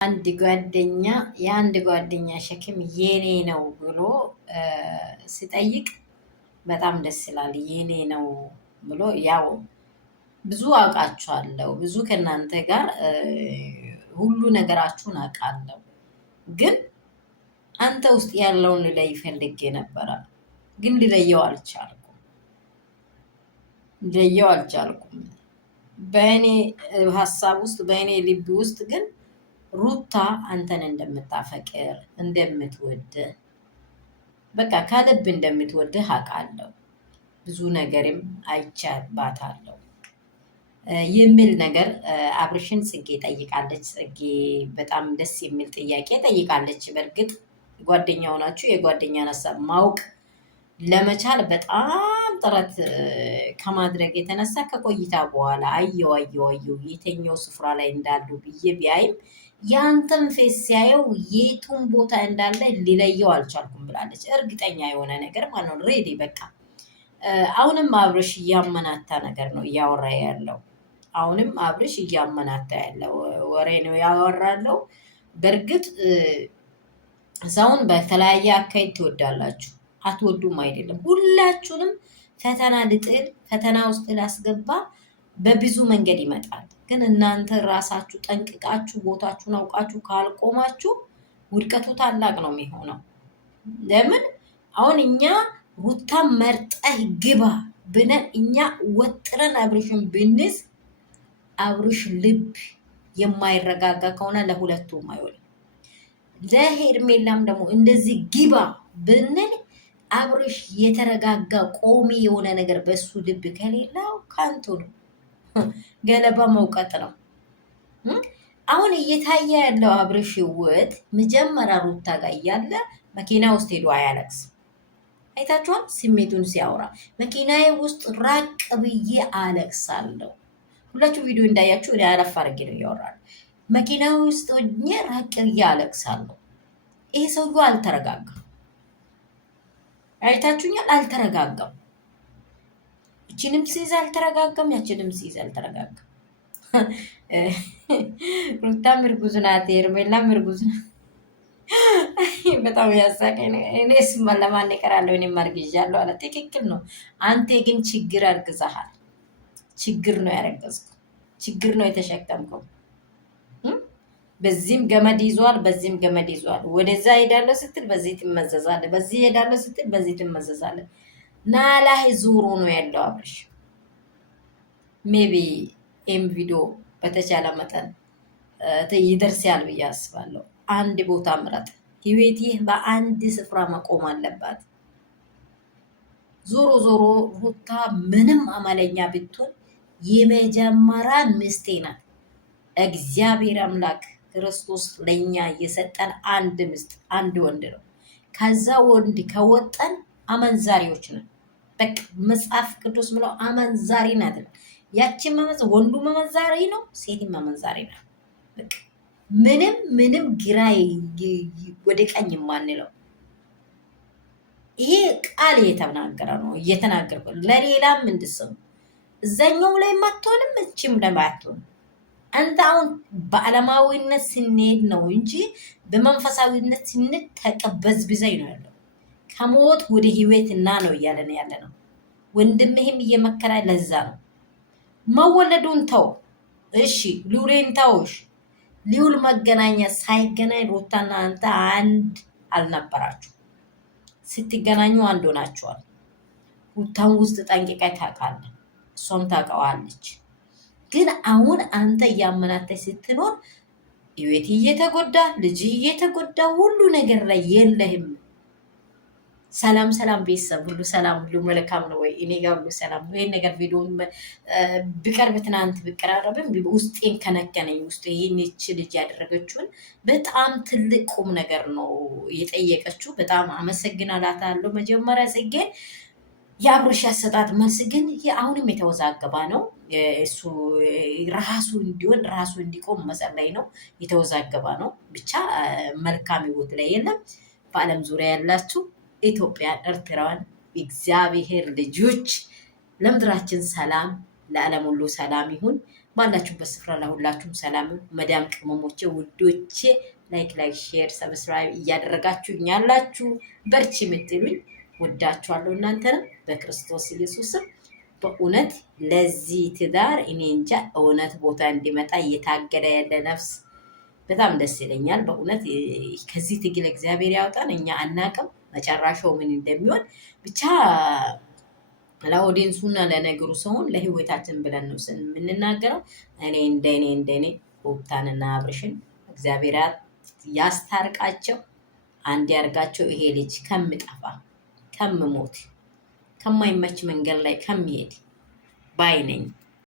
የአንድ ጓደኛ ሸክም የኔ ነው ብሎ ሲጠይቅ በጣም ደስ ይላል። የኔ ነው ብሎ ያው ብዙ አውቃችኋለሁ፣ ብዙ ከእናንተ ጋር ሁሉ ነገራችሁን አውቃለሁ። ግን አንተ ውስጥ ያለውን ልለይ ፈልጌ ነበረ፣ ግን ልለየው አልቻልኩም። በእኔ ሀሳብ ውስጥ በእኔ ልብ ውስጥ ግን ሩታ አንተን እንደምታፈቅር እንደምትወድ በቃ ከልብ እንደምትወድህ አውቃለሁ። ብዙ ነገርም አይቻባታለሁ የሚል ነገር አብርሽን ጽጌ ጠይቃለች። ጽጌ በጣም ደስ የሚል ጥያቄ ጠይቃለች። በእርግጥ ጓደኛ ሆናችሁ የጓደኛን ሀሳብ ማወቅ ለመቻል በጣም ጥረት ከማድረግ የተነሳ ከቆይታ በኋላ አየው የተኛው ስፍራ ላይ እንዳሉ ብዬ ቢያይም ያንተን ፌስ ሲያየው የቱን ቦታ እንዳለ ሊለየው አልቻልኩም ብላለች። እርግጠኛ የሆነ ነገር ማለት ነው። ሬዲ በቃ አሁንም አብርሽ እያመናታ ነገር ነው እያወራ ያለው። አሁንም አብርሽ እያመናታ ያለው ወሬ ነው ያወራለው። በእርግጥ ሰውን በተለያየ አካሄድ ትወዳላችሁ፣ አትወዱም አይደለም። ሁላችሁንም ፈተና ውስጥ ላስገባ በብዙ መንገድ ይመጣል። ግን እናንተ ራሳችሁ ጠንቅቃችሁ ቦታችሁን አውቃችሁ ካልቆማችሁ ውድቀቱ ታላቅ ነው የሚሆነው። ለምን አሁን እኛ ሩታን መርጠህ ግባ ብለን እኛ ወጥረን አብርሽን ብንዝ አብርሽ ልብ የማይረጋጋ ከሆነ ለሁለቱም አይሆንም። ለሄርሜላም ደግሞ እንደዚህ ግባ ብንል አብርሽ የተረጋጋ ቆሚ የሆነ ነገር በሱ ልብ ከሌላው ካንቱ ነው፣ ገለባ መውቀጥ ነው። አሁን እየታየ ያለው አብርሽ ህይወት መጀመሪያ ሩታ ጋር እያለ መኪና ውስጥ ሄዶ አያለቅስ። አይታችኋል? ስሜቱን ሲያወራ መኪናዬ ውስጥ ራቅ ብዬ አለቅሳለሁ። ሁላችሁ ቪዲዮ እንዳያችሁ እኔ አረፍ አድርጌ ነው እያወራል። መኪና ውስጥ ሆኜ ራቅ ብዬ አለቅሳለሁ። ይሄ ሰውዬው አልተረጋጋም። አይታችሁኛል? አልተረጋጋም። እቺንም ሲይዝ አልተረጋጋም፣ ያችንም ሲይዝ አልተረጋጋም። ሩታም እርጉዝ ናት፣ ሄርሜላም እርጉዝ ናት። በጣም ያሳቀኝ ነው። እኔስ ለማን እቀራለሁ? እኔም አርግዣለሁ አለ። ትክክል ነው። አንተ ግን ችግር አርግዘሃል። ችግር ነው ያረገዝከው፣ ችግር ነው የተሸከምከው። በዚህም ገመድ ይዟል፣ በዚህም ገመድ ይዟል። ወደዛ ሄዳለሁ ስትል በዚህ ትመዘዛለህ፣ በዚህ ሄዳለሁ ስትል በዚህ ትመዘዛለህ። ናላህ ዙሮ ነው ያለው አብርሽ። ሜቢ ኤም ቪዲዮ በተቻለ መጠን ይደርሳል ብዬ አስባለሁ። አንድ ቦታ ምረጥ። ህይወትህ በአንድ ስፍራ መቆም አለባት። ዞሮ ዞሮ ሩታ ምንም አመለኛ ብትሆን የመጀመሪያ ሚስቴ ናት። እግዚአብሔር አምላክ ክርስቶስ ለኛ የሰጠን አንድ ሚስት አንድ ወንድ ነው። ከዛ ወንድ ከወጠን አመንዛሪዎች ነን። በቃ መጽሐፍ ቅዱስ ብለው አመንዛሪ ናት። ያቺን ወንዱ መመንዛሪ ነው፣ ሴትም መመንዛሪ ናት። በቃ ምንም ግራ ወደ ቀኝ የማንለው ይሄ ቃል እየተናገረ ነው እየተናገርኩ ለሌላም እንድሰሙ እዛኛው ላይ ማትሆንም እቺም ለማትሆን አንተ አሁን በዓለማዊነት ስንሄድ ነው እንጂ በመንፈሳዊነት ስንሄድ ተቀበዝብዘኝ ነው ያለው። ከሞት ወደ ህይወት እና ነው እያለን ያለ ነው። ወንድምህም እየመከራ ለዛ ነው። መወለዱን ተው እሺ፣ ሉሌን ተውሽ። ሊውል መገናኛ ሳይገናኝ ሩታና አንተ አንድ አልነበራችሁ። ስትገናኙ አንድ ሆናችኋል። ሩታን ውስጥ ጠንቅቀህ ታውቃለህ፣ እሷም ታውቀዋለች። ግን አሁን አንተ እያመናተሽ ስትኖር ህይወት እየተጎዳ ልጅ እየተጎዳ ሁሉ ነገር ላይ የለህም። ሰላም ቤተሰብ ሁሉ ሰላም፣ ሁሉ መልካም ነው ወይ? እኔ ጋር ሁሉ ሰላም ነው። ይሄን ነገር ቪዲዮን ቢቀርብ ትናንት ቢቀራረብም ውስጤን ከነከነኝ። ውስጥ ይህች ልጅ ያደረገችውን በጣም ትልቅ ቁም ነገር ነው የጠየቀችው። በጣም አመሰግናላታለሁ። መጀመሪያ ጽጌን የአብርሽ አሰጣጥ መልስ ግን አሁንም የተወዛገባ ነው። እሱ ራሱ እንዲሆን ራሱ እንዲቆም መጸለይ ነው። የተወዛገባ ነው። ብቻ መልካም ህይወት ላይ የለም። በዓለም ዙሪያ ያላችሁ ኢትዮጵያን፣ ኤርትራን እግዚአብሔር ልጆች ለምድራችን ሰላም፣ ለዓለም ሁሉ ሰላም ይሁን። ባላችሁበት ስፍራ ለሁላችሁም ሰላም። መዳም ቅመሞቼ ውዶቼ ላይክ ሼር ሰብስክራይብ እያደረጋችሁኝ ያላችሁ በርቺ የምትሉኝ ወዳችኋለሁ። እናንተንም በክርስቶስ ኢየሱስም በእውነት ለዚህ ትዳር እኔ እንጃ እውነት ቦታ እንዲመጣ እየታገደ ያለ ነፍስ በጣም ደስ ይለኛል። በእውነት ከዚህ ትግል እግዚአብሔር ያውጣን። እኛ አናቅም መጨረሻው ምን እንደሚሆን ብቻ ለኦዲየንሱና ለነገሩ ሰውን ለህይወታችን ብለን ነው የምንናገረው። እኔ እንደኔ ሩታንና አብርሽን እግዚአብሔር ያስታርቃቸው፣ አንድ ያርጋቸው። ይሄ ልጅ ከምጠፋ ከምሞት ከማይመች መንገድ ላይ ከሚሄድ ባይ ነኝ።